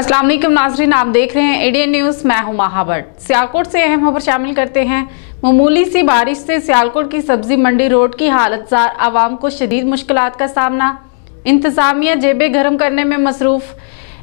अस्सलाम वालेकुम नाज़रीन, आप देख रहे हैं एडीएन न्यूज़। मैं हूं महाबट। सियालकोट से अहम खबर शामिल करते हैं। मामूली सी बारिश से सियालकोट की सब्जी मंडी रोड की हालतजार, आवाम को शदीद मुश्किलात का सामना। इंतजामिया जेबें गर्म करने में मसरूफ।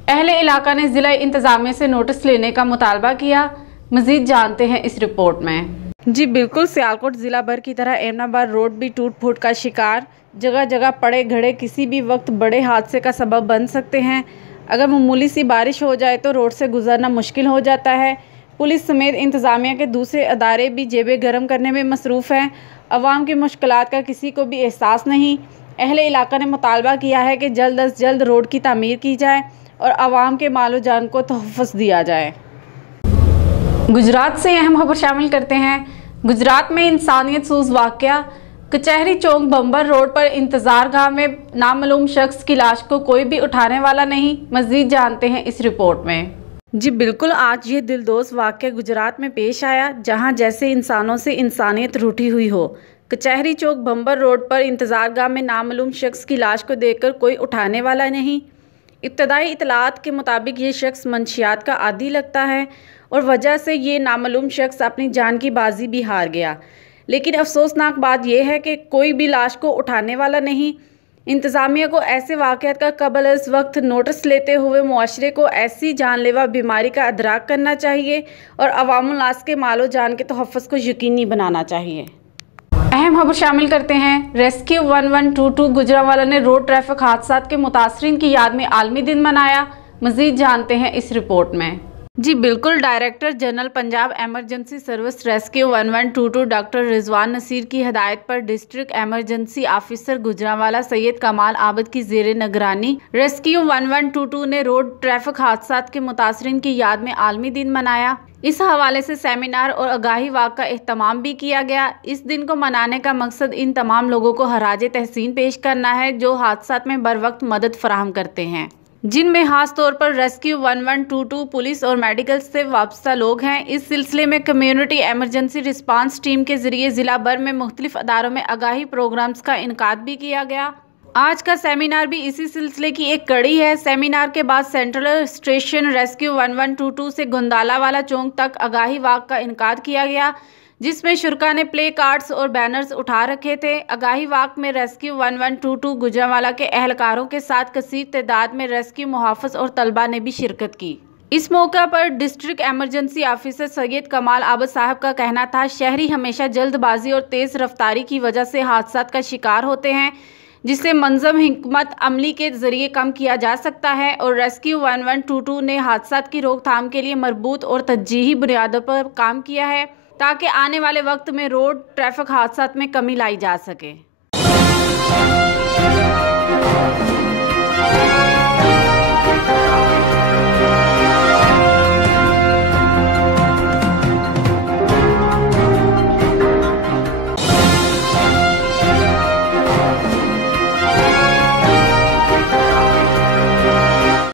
अहले इलाका ने जिला इंतजामिया से नोटिस लेने का मुतालबा किया। मजीद जानते हैं इस रिपोर्ट में। जी बिल्कुल, सियालकोट जिला भर की तरह एमनाबाद रोड भी टूट फूट का शिकार। जगह जगह पड़े घड़े किसी भी वक्त बड़े हादसे का सबब बन सकते हैं। अगर मामूली सी बारिश हो जाए तो रोड से गुजरना मुश्किल हो जाता है। पुलिस समेत इंतज़ामिया के दूसरे अदारे भी जेबें गर्म करने में मसरूफ़ हैं। अवाम की मुश्किलात का किसी को भी एहसास नहीं। अहले इलाका ने मुतालबा किया है कि जल्द अज जल्द रोड की तामीर की जाए और अवाम के मालो जान को तहफ़्फ़ुज़ दिया जाए। गुजरात से अहम खबर शामिल करते हैं। गुजरात में इंसानियत सूज़ वाक़या। कचहरी चौक बम्बर रोड पर इंतजार गाह में नामालूम शख्स की लाश को कोई भी उठाने वाला नहीं। मज़ीद जानते हैं इस रिपोर्ट में। जी बिल्कुल, आज ये दिलदोज़ वाक़या गुजरात में पेश आया, जहां जैसे इंसानों से इंसानियत रूठी हुई हो। कचहरी चौक बम्बर रोड पर इंतजार गाह में नामालूम शख्स की लाश को देखकर कोई उठाने वाला नहीं। इब्तदाई इतलात के मुताबिक ये शख्स मंशियात का आदी लगता है और वजह से ये नामालूम शख्स अपनी जान की बाजी भी हार गया। लेकिन अफसोसनाक बात यह है कि कोई भी लाश को उठाने वाला नहीं। इंतज़ामिया को ऐसे वाक़यात का कबल इस वक्त नोटिस लेते हुए मुआशरे को ऐसी जानलेवा बीमारी का अदराक करना चाहिए और अवामुल नास के मालो जान के तहफ़्फ़ुज़ को यकीनी बनाना चाहिए। अहम खबर शामिल करते हैं। रेस्क्यू 1122 गुजरांवाला ने रोड ट्रैफिक हादसात के मुतासरीन की याद में आलमी दिन मनाया। मज़ीद जानते हैं इस रिपोर्ट में। जी बिल्कुल, director general Punjab emergency service rescue 1122 doctor Rizwan Naseer की हदायत पर district emergency officer Gujranwala Syed Kamal Abad की ज़ेरे निगरानी रेस्क्यू 1122 ने रोड ट्रैफिक हादसात के मुतासरीन की याद में आलमी दिन मनाया। इस हवाले से सेमिनार और आगाही वाक का एहतमाम भी किया गया। इस दिन को मनाने का मकसद इन तमाम लोगों को हराज तहसीन पेश करना है जो हादसात में बर वक्त मदद फराहम करते हैं, जिनमें खास तौर पर रेस्क्यू 1122 पुलिस और मेडिकल से वाबस्ता लोग हैं। इस सिलसिले में कम्युनिटी एमरजेंसी रिस्पांस टीम के जरिए ज़िला भर में मुख्तलिफ अदारों में आगाही प्रोग्राम्स का इनकाद भी किया गया। आज का सेमिनार भी इसी सिलसिले की एक कड़ी है। सेमिनार के बाद सेंट्रल स्टेशन रेस्क्यू 1122 से गुंदाला वाला चौक तक आगाही वाक का इनकाद किया गया, जिसमें शुरका ने प्ले कार्ड्स और बैनर्स उठा रखे थे। आगाही वाक में रेस्क्यू 1122 गुजरांवाला के एहलकारों के साथ कसीर तादाद में रेस्क्यू मुहाफ़िज और तलबा ने भी शिरकत की। इस मौका पर district emergency officer Syed Kamal आबद साहब का कहना था, शहरी हमेशा जल्दबाजी और तेज़ रफ्तारी की वजह से हादसात का शिकार होते हैं, जिसे मंज़म हिकमत अमली के ज़रिए कम किया जा सकता है और रेस्क्यू 1122 ने हादसात की रोकथाम के लिए मरबूत और तरजीही बुनियादों पर काम किया है ताकि आने वाले वक्त में रोड ट्रैफिक हादसात में कमी लाई जा सके।